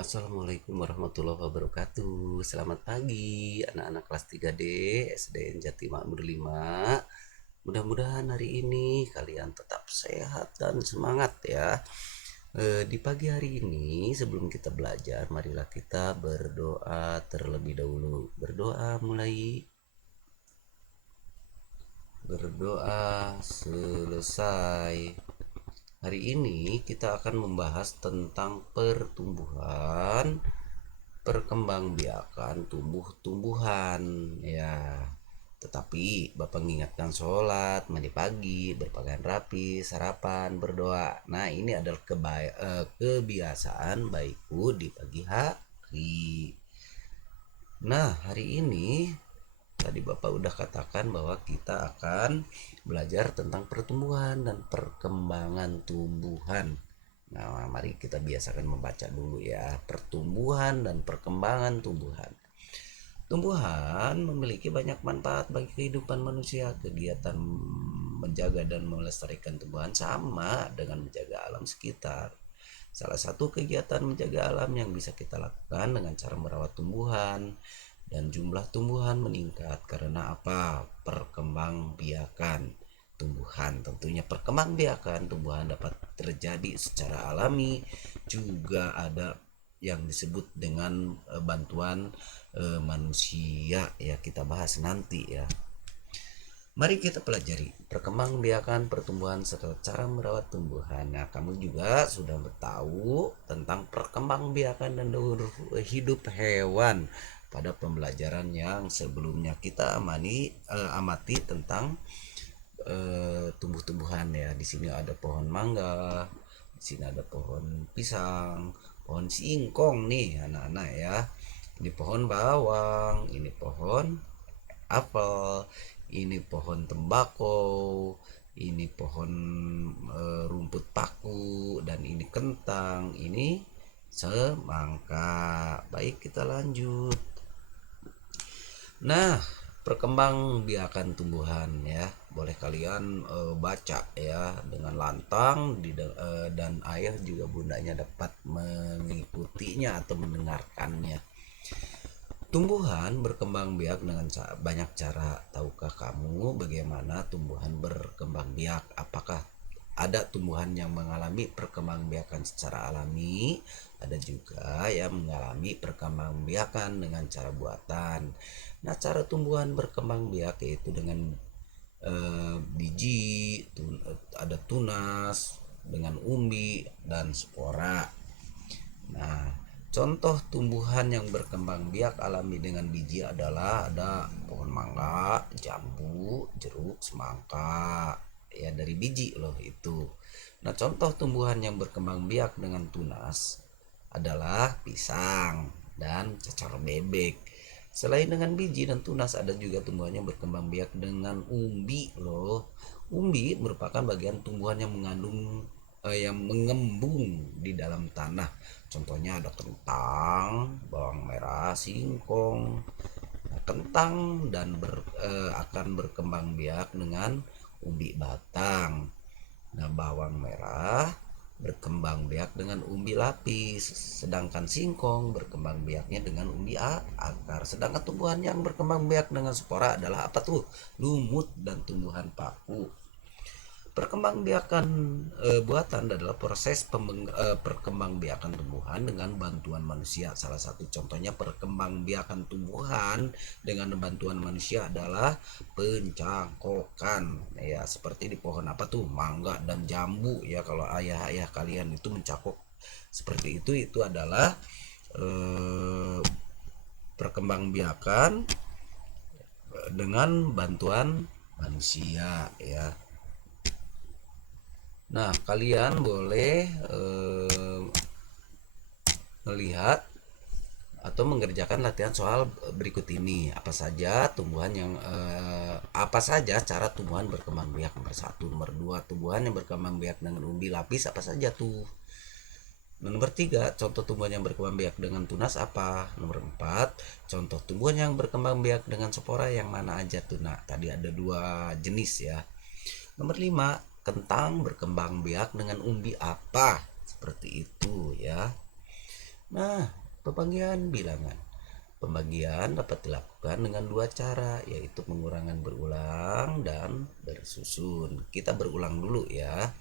Assalamualaikum warahmatullahi wabarakatuh. Selamat pagi anak-anak kelas 3D SDN Jati Makmur 5. Mudah-mudahan hari ini kalian tetap sehat dan semangat ya. Di pagi hari ini sebelum kita belajar, marilah kita berdoa terlebih dahulu. Berdoa selesai. Hari ini kita akan membahas tentang pertumbuhan, perkembangbiakan tumbuh-tumbuhan ya. Tetapi Bapak mengingatkan sholat, mandi pagi, berpakaian rapi, sarapan, berdoa. Nah, ini adalah kebiasaan baikku di pagi hari. Nah, hari ini tadi Bapak udah katakan bahwa kita akan belajar tentang pertumbuhan dan perkembangan tumbuhan. Nah, mari kita biasakan membaca dulu ya. Pertumbuhan dan perkembangan tumbuhan. Tumbuhan memiliki banyak manfaat bagi kehidupan manusia. Kegiatan menjaga dan melestarikan tumbuhan sama dengan menjaga alam sekitar. Salah satu kegiatan menjaga alam yang bisa kita lakukan dengan cara merawat tumbuhan, dan jumlah tumbuhan meningkat karena apa? Perkembangbiakan tumbuhan. Tentunya perkembangbiakan tumbuhan dapat terjadi secara alami, juga ada yang disebut dengan bantuan manusia ya, kita bahas nanti ya. Mari kita pelajari perkembangbiakan pertumbuhan serta cara merawat tumbuhan. Nah, kamu juga sudah tahu tentang perkembangbiakan dan hidup hewan pada pembelajaran yang sebelumnya. Kita amati tentang tumbuh-tumbuhan ya. Di sini ada pohon mangga, di sini ada pohon pisang, pohon singkong nih anak-anak ya. Ini pohon bawang, ini pohon apel, ini pohon tembakau, ini pohon rumput paku, dan ini kentang, ini semangka. Baik, kita lanjut. Nah, perkembangbiakan tumbuhan ya, boleh kalian baca ya dengan lantang dan ayah juga bundanya dapat mengikutinya atau mendengarkannya. Tumbuhan berkembang biak dengan banyak cara. Tahukah kamu bagaimana tumbuhan berkembang biak? Apakah ada tumbuhan yang mengalami perkembangbiakan secara alami, ada juga yang mengalami perkembangbiakan dengan cara buatan. Nah, cara tumbuhan berkembang biak yaitu dengan biji, ada tunas, dengan umbi dan spora. Nah, contoh tumbuhan yang berkembang biak alami dengan biji adalah ada pohon mangga, jambu, jeruk, semangka. Ya, dari biji loh itu. Nah, contoh tumbuhan yang berkembang biak dengan tunas adalah pisang dan cacar bebek. Selain dengan biji dan tunas, ada juga tumbuhan yang berkembang biak dengan umbi loh. Umbi merupakan bagian tumbuhan yang yang mengembung di dalam tanah. Contohnya ada kentang, bawang merah, singkong. Nah, kentang akan berkembang biak dengan umbi batang. Nah, bawang merah berkembang biak dengan umbi lapis, sedangkan singkong berkembang biaknya dengan umbi akar. Sedangkan tumbuhan yang berkembang biak dengan spora adalah apa tuh? Lumut dan tumbuhan paku. Perkembangbiakan buatan adalah proses perkembangbiakan tumbuhan dengan bantuan manusia. Salah satu contohnya perkembangbiakan tumbuhan dengan bantuan manusia adalah pencangkokan. Ya, seperti di pohon apa tuh? Mangga dan jambu ya. Kalau ayah-ayah kalian itu mencangkok seperti itu adalah perkembangbiakan dengan bantuan manusia ya. Nah, kalian boleh melihat atau mengerjakan latihan soal berikut ini. Apa saja cara tumbuhan berkembang biak? Nomor 1, nomor 2, tumbuhan yang berkembang biak dengan umbi lapis apa saja tuh? Nomor 3, contoh tumbuhan yang berkembang biak dengan tunas apa? Nomor 4, contoh tumbuhan yang berkembang biak dengan spora yang mana aja tuh? Nah, tadi ada 2 jenis ya. Nomor 5, kentang berkembang biak dengan umbi apa? Seperti itu ya. Nah, pembagian bilangan. Pembagian dapat dilakukan dengan dua cara, yaitu pengurangan berulang dan bersusun. Kita berulang dulu ya.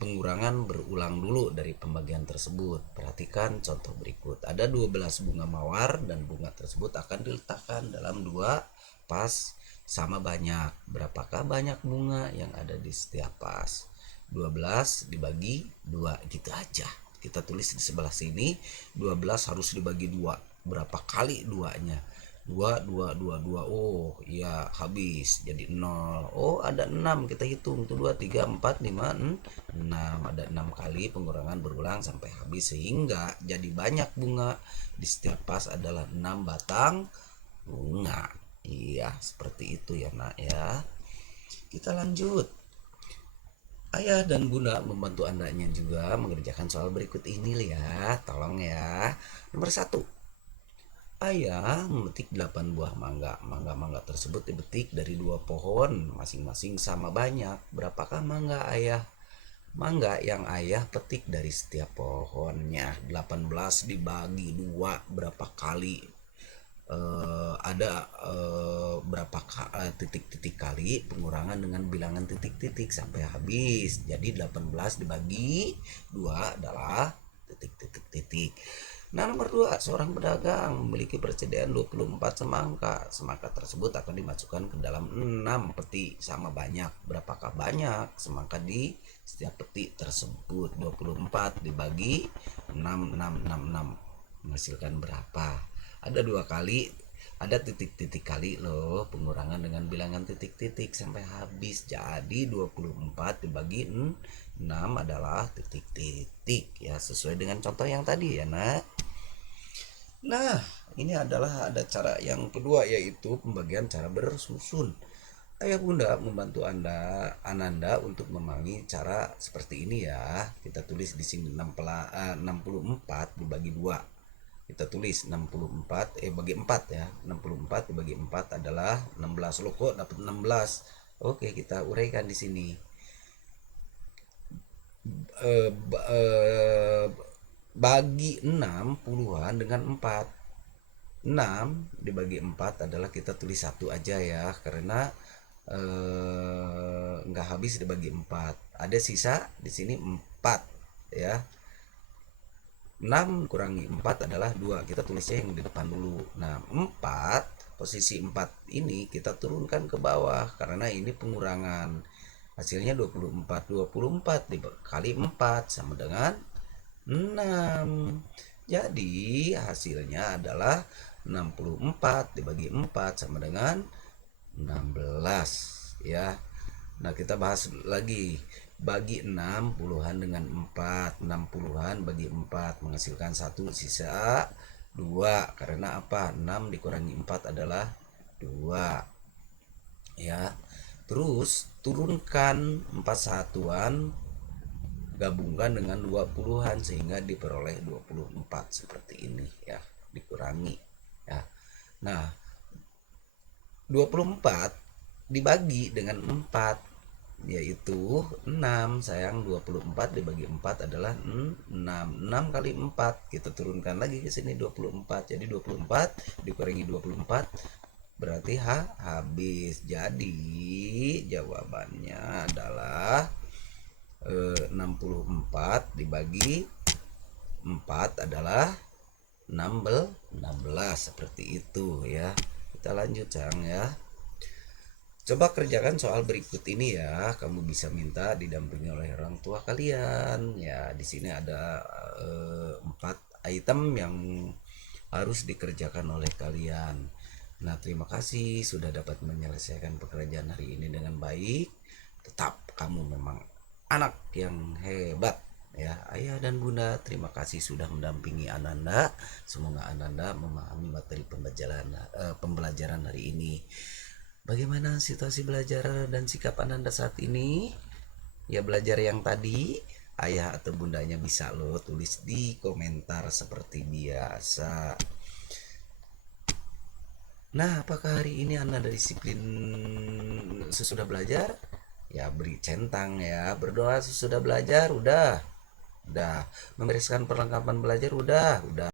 Pengurangan berulang dulu dari pembagian tersebut. Perhatikan contoh berikut. Ada 12 bunga mawar dan bunga tersebut akan diletakkan dalam dua pas sama banyak. Berapakah banyak bunga yang ada di setiap pas? 12 dibagi 2 gitu aja. Kita tulis di sebelah sini 12 harus dibagi 2. Berapa kali duanya? 2 2 2 2. Oh iya, habis jadi 0. Oh ada 6, kita hitung tuh 2 3 4 5 6. Ada 6 kali pengurangan berulang sampai habis, sehingga jadi banyak bunga. Di setiap pas adalah 6 batang bunga. Iya, seperti itu ya nak ya. Kita lanjut. Ayah dan bunda membantu anaknya juga mengerjakan soal berikut ini ya. Tolong ya. Nomor satu, ayah memetik 8 buah mangga. Mangga-mangga tersebut dipetik dari dua pohon, masing-masing sama banyak. Berapakah mangga ayah? Mangga yang ayah petik dari setiap pohonnya 18 dibagi 2 berapa kali? Ada berapa titik-titik kali pengurangan dengan bilangan titik-titik sampai habis. Jadi 18 dibagi 2 adalah titik-titik-titik. Nah, nomor 2, seorang pedagang memiliki persediaan 24 semangka. Semangka tersebut akan dimasukkan ke dalam 6 peti sama banyak. Berapakah banyak semangka di setiap peti tersebut? 24 dibagi 6 6 6 6 menghasilkan berapa? Ada dua kali, ada titik-titik kali loh, pengurangan dengan bilangan titik-titik sampai habis. Jadi 24 dibagi 6 adalah titik-titik ya, sesuai dengan contoh yang tadi ya nak. Nah, ini adalah ada cara yang kedua, yaitu pembagian cara bersusun. Ayah bunda membantu Ananda untuk memahami cara seperti ini ya. Kita tulis di sini 64 dibagi 2. Kita tulis 64 bagi 4 ya. 64 dibagi 4 adalah 16. Loh kok dapat 16? Oke, kita uraikan di sini. Eh, bagi 6 puluhan dengan 4. 6 dibagi 4 adalah kita tulis 1 aja ya, karena nggak habis dibagi 4. Ada sisa di sini 4 ya. 6 kurangi 4 adalah 2. Kita tulisnya yang di depan dulu. Nah, 4, posisi 4 ini kita turunkan ke bawah karena ini pengurangan. Hasilnya 24. 24 dikali 4 sama dengan 6. Jadi hasilnya adalah 64 dibagi 4 sama dengan 16 ya. Nah, kita bahas lagi. Bagi 6 puluhan dengan 4. 6 puluhan bagi 4 menghasilkan 1, sisa 2. Karena apa? 6 dikurangi 4 adalah 2 ya. Terus turunkan 4 satuan, gabungkan dengan 2 puluhan sehingga diperoleh 24 seperti ini ya, dikurangi ya. Nah, 24 dibagi dengan 4 yaitu 6. Sayang, 24 dibagi 4 adalah 6. 6 kali 4 kita turunkan lagi ke sini 24. Jadi 24 dikurangi 24 berarti habis. Jadi jawabannya adalah 64 dibagi 4 adalah 16 seperti itu ya. Kita lanjut sayang ya. Coba kerjakan soal berikut ini ya. Kamu bisa minta didampingi oleh orang tua kalian ya. Di sini ada 4 item yang harus dikerjakan oleh kalian. Nah, terima kasih sudah dapat menyelesaikan pekerjaan hari ini dengan baik. Tetap kamu memang anak yang hebat ya. Ayah dan bunda terima kasih sudah mendampingi Ananda. Semoga Ananda memahami materi pembelajaran hari ini. Bagaimana situasi belajar dan sikap Ananda saat ini? Ya, belajar yang tadi ayah atau bundanya bisa lo tulis di komentar seperti biasa. Nah, apakah hari ini Ananda disiplin sesudah belajar? Ya, beri centang ya. Berdoa sesudah belajar udah. Udah membereskan perlengkapan belajar, udah